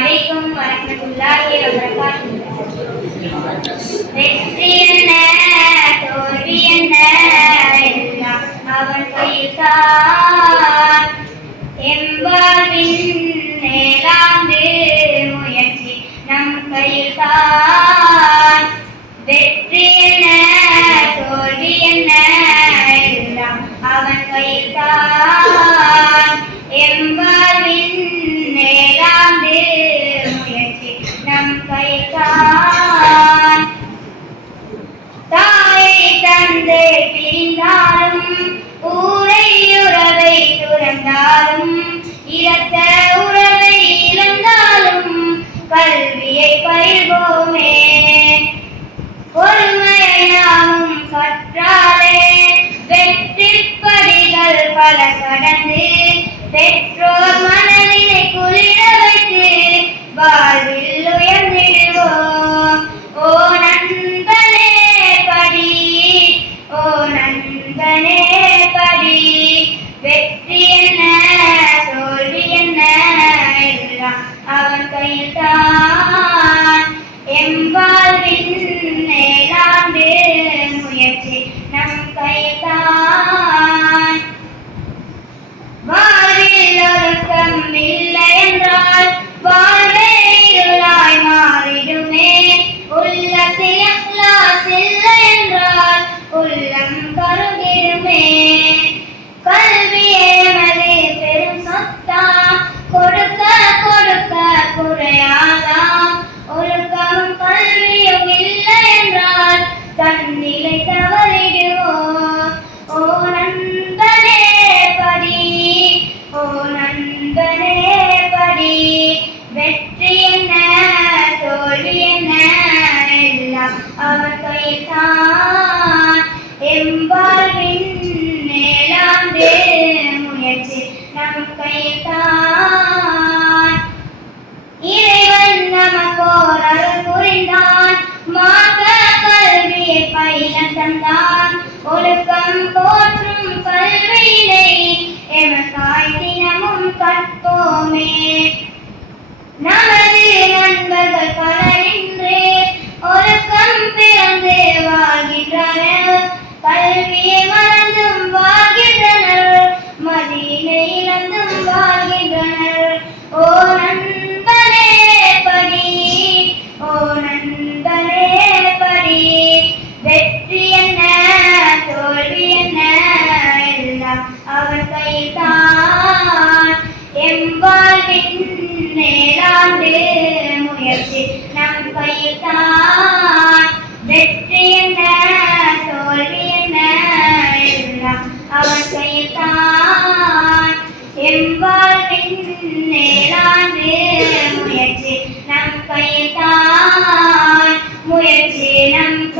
அலைக்கும் வரஹ்மத்துல்லாஹி வபரகாத்துஹு வெற்றி என்ன தோல்வி என்ன எல்லாம் அவன் கையில்தான் எம்பாவின் மேலாண்டு முயற்சி நம் கையில்தான் நம் தாயை தந்தை பிரிந்தாலும் ஊரை உறவை துறந்தாலும் இரத்த உறவை இழந்தாலும் கல்வியை பயில்வோமே. பொறுமையை கற்றாலே வெற்றி படிகள் பல கடந்து பெற்றோர் மனதினை குளிர வைத்து உள்ளம் கருகிடுமே கல்வியே எமது பெரும் சொத்தா. கொடுக்க கொடுக்க குறையாதா. ஒழுக்கம் கல்வியும் இல்லை என்றால் தன்னிலை தவறிடுவோம் ஓ நண்பனே படி. ஓ நண்பனே படி. வெற்றி என்ன தோல்வி என்ன எல்லாம் அவர் கைத்தான் எம்பாழ்வின் மேலாண்டு முயற்சி நம் கைத்தான் இறைவன் நமக்கோர் அருள் புரிந்தான். மார்க்க கல்வியை பயில தந்தான். ஒழுக்கம் போற்றும் கல்வியினை எமக்காய் தினமும் கற்போமே. நமது நண்பர்கள் பலரை எம்பாழ்வின் முயற்சி. நம் கைதான் வெற்றி என்ன? தோல்வி என்ன? எல்லாம் அவன் எம்பாழ்வின் முயற்சி. நம் முயற்சி நம்